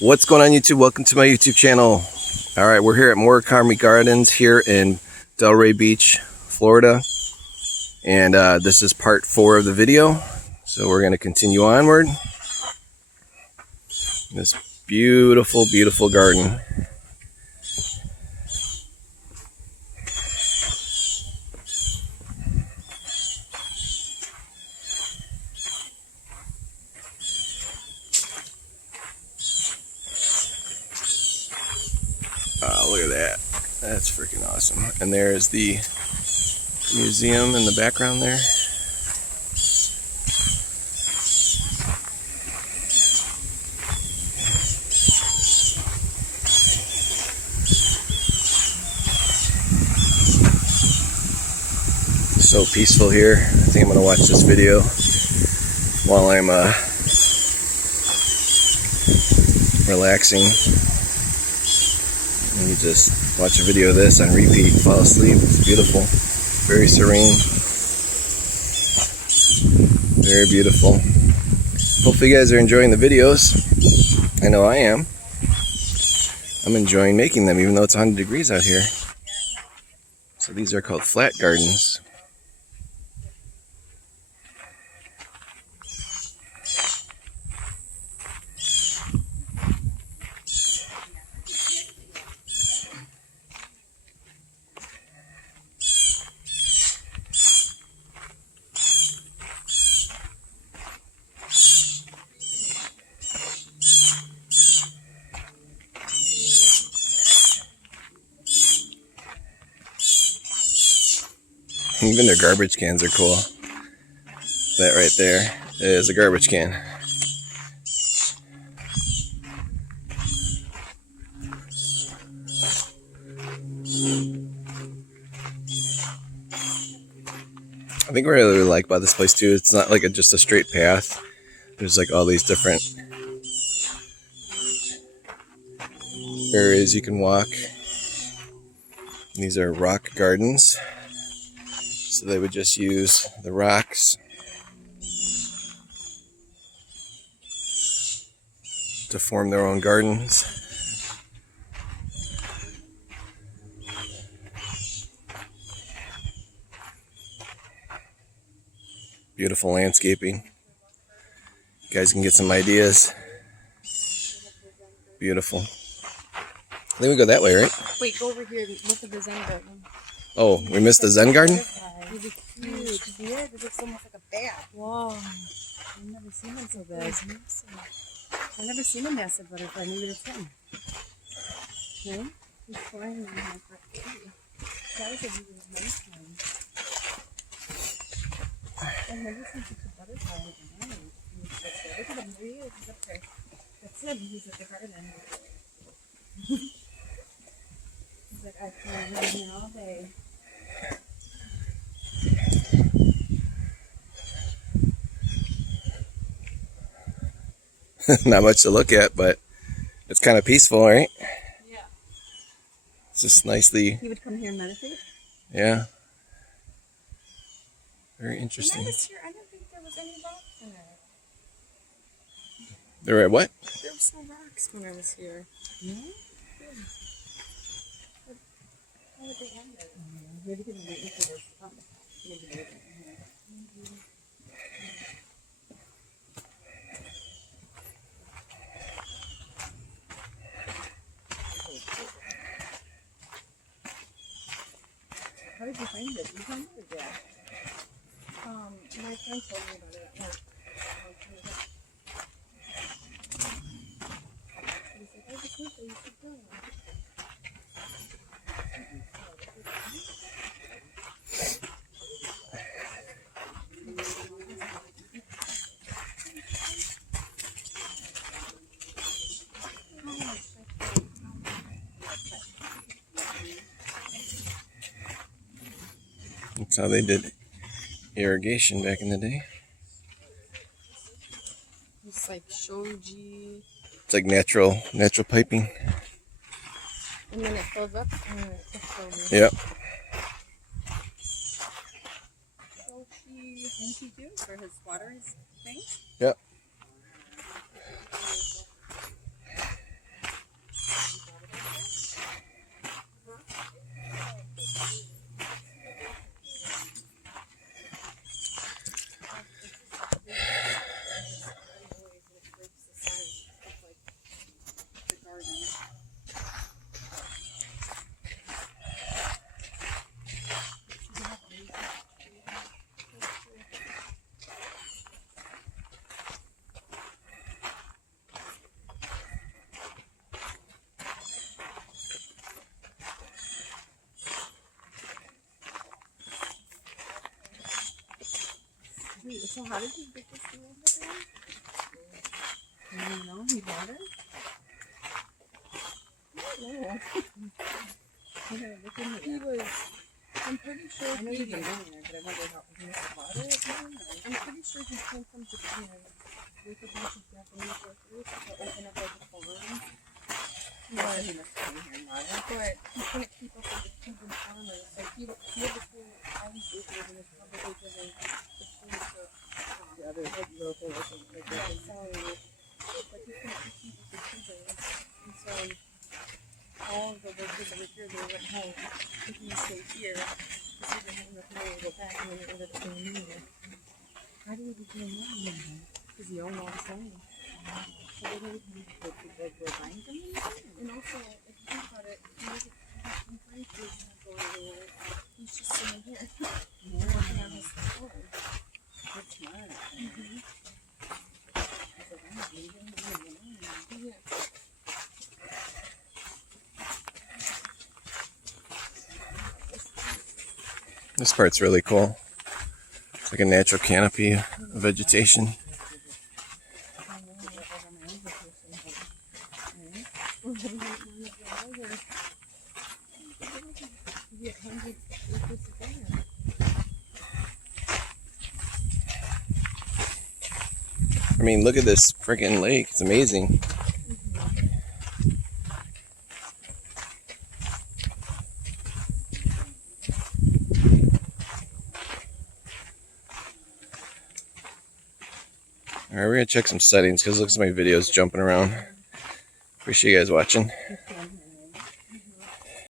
What's going on, YouTube? Welcome to my YouTube channel. All right, we're here at Morikami Gardens here in Delray Beach, Florida. And this is part 4 of the video. So we're going to continue onward. This beautiful, beautiful garden. Look at that. That's freaking awesome. And there's the museum in the background there. So peaceful here. I think I'm going to watch this video while I'm relaxing. And you just watch a video of this on repeat, fall asleep. It's beautiful, very serene, very beautiful. Hopefully you guys are enjoying the videos. I know I am. I'm enjoying making them even though it's 100 degrees out here. So these are called flat gardens. Even their garbage cans are cool. That right there is a garbage can. I think what I really like about this place too, it's not like just a straight path. There's like all these different areas you can walk. These are rock gardens. So they would just use the rocks to form their own gardens. Beautiful landscaping. You guys can get some ideas. Beautiful. I think we go that way, right? Wait, go over here and look at the Zen garden. Oh, we missed the Zen garden? It'd be huge. Yeah, it looks almost like a bat. Whoa. I've never seen one so big. I've never seen a massive butterfly. Maybe it's him. Okay? He's flying in my tree. That was a really nice one. I've never seen such a butterfly in my life. Look at him. There he is. He's up there. That's him. He's at the garden. He's like, I can live here all day. Not much to look at, but it's kind of peaceful, right? Yeah. It's just nicely. He would come here and meditate? Yeah. Very interesting. When I was here, I didn't think there was any rocks in it. There were what? There were some rocks when I was here. Yeah? How would they end it? Maybe they were waiting for this to come. Maybe they didn't. How did you find it? You found it, yeah. My friend told me about it. He's like, I just think that you should go. That's how they did irrigation back in the day. It's like shoji. It's like natural piping. And then it fills up and it tips over. Yep. Shoji, didn't he do for his water thing? Yep. So how did you get this thing over there? I don't know. He bought it? No. He was... I'm pretty sure I know you've been doing it, but I wonder how he must have bought it. I'm pretty sure he came from Japan with a bunch of Japanese workers to open up like a farm. No, he must have been here in Mara. But he couldn't keep up with the Cuban farmers. So he had the full ice acres and it's probably giving the food to the other like local workers. Like selling it. But he couldn't compete with the Cubans. And so all of the workers that were here, they went home. If you stay here, because they didn't have enough money to go back and then they ended up staying here. How do you become money? Because you own all the land. So they don't even go buying them anymore. And also, if you think about it, he wasn't in French, he's not going anywhere. He's just sitting here. Yeah. Working on his store. That's smart. Mm-hmm. So I'm leaving him. Yeah. This part's really cool. It's like a natural canopy of vegetation. I mean, look at this freaking lake. It's amazing. Alright, we're going to check some settings because it looks like my video's jumping around. Appreciate you guys watching.